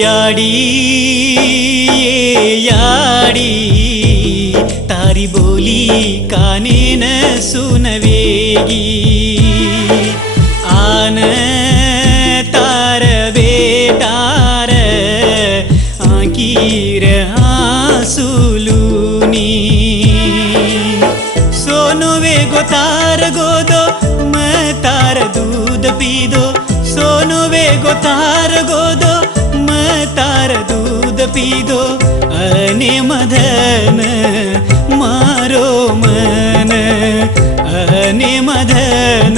याडी याडी तारी बोली काने न सुनवेगी आन तार बेटार आंकीर आंसुलूनी सोनो वे गोतार गोदो मैं तार दूध पीदो सोनो वे गोतार गोदो तार दूध पीदो अने मदन मारो मन अने मदन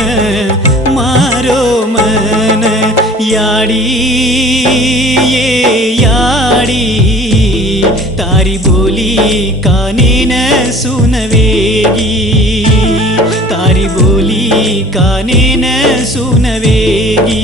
मारो मन याडी ये याडी तारी बोली काने न सुनवेगी तारी बोली काने न सुनवेगी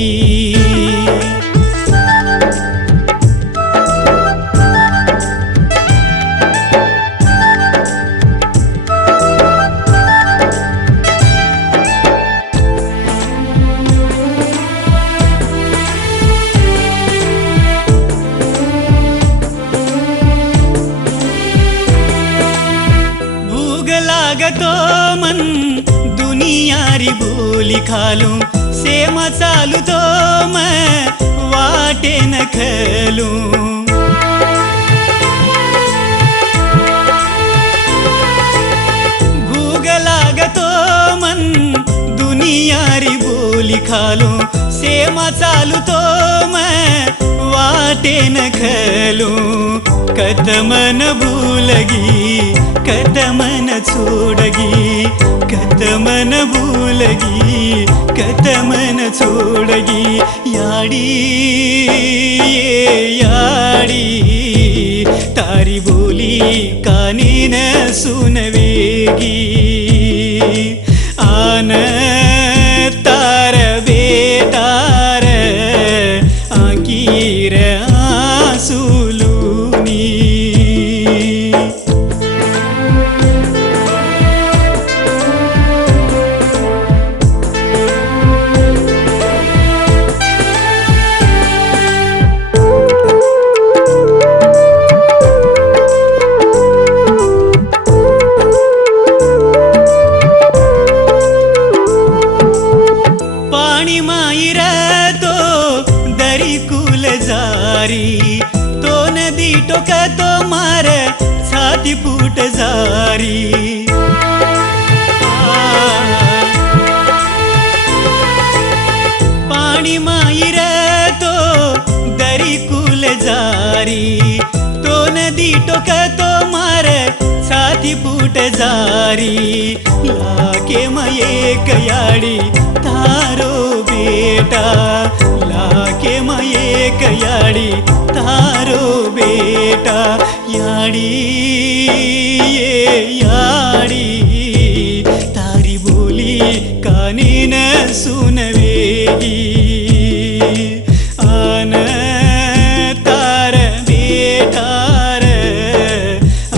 लागतो मन दुनियारी बोली खालू सेम चालू तो मैं वाटे न खलू भूग लागतो मन दुनियारी बोली खालू सेम चालू तो मैं वाटे न खलू कदमन भूलगी कदमन छोड़गी कदमन भूलगी कदमन छोड़गी याडी ये याडी तारी बोली काने न सुनवेगी आन तार बेटार आंकीर आंसुलूनी तो नदी टोका तो मार छाती फूट जारी पानी माईर तो दरी कुल जारी तो नदी टोका तो मार छाती फूट जारी लाके मये कयाड़ी तारो बेटा लाके मये कयाड़ी तारो बेटा याडी ये याडी तारी बोली काने न सुनवेगी आन तार बेटार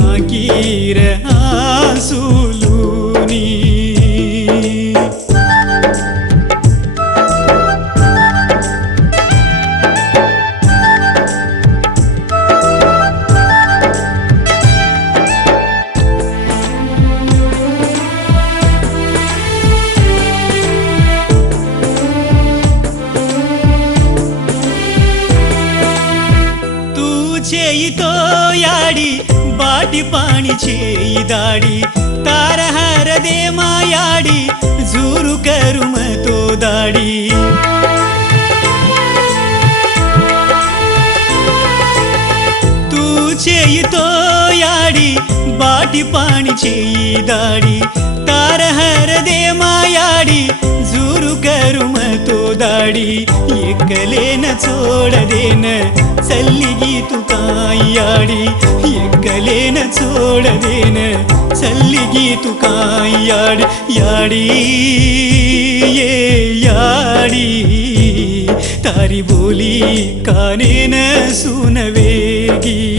आंकीर आंसुलूनी చేయి తో యాడి బాటి పాణి చేయి దాడి తార హరదే మాయాడి జూరు కరుమ తో దాడి తూ చేయి తో యాడి బాటి పాణి చేయి దాడి తార హరదే మాయాడి జూరు करू तो दाडी एकलेन चोडदेन सल्लिगी तू कायाडी एकलेन चोडदेन सल्लिगी तू कायाडी याडी ये याडी तारी बोली कानेन सुनवेगी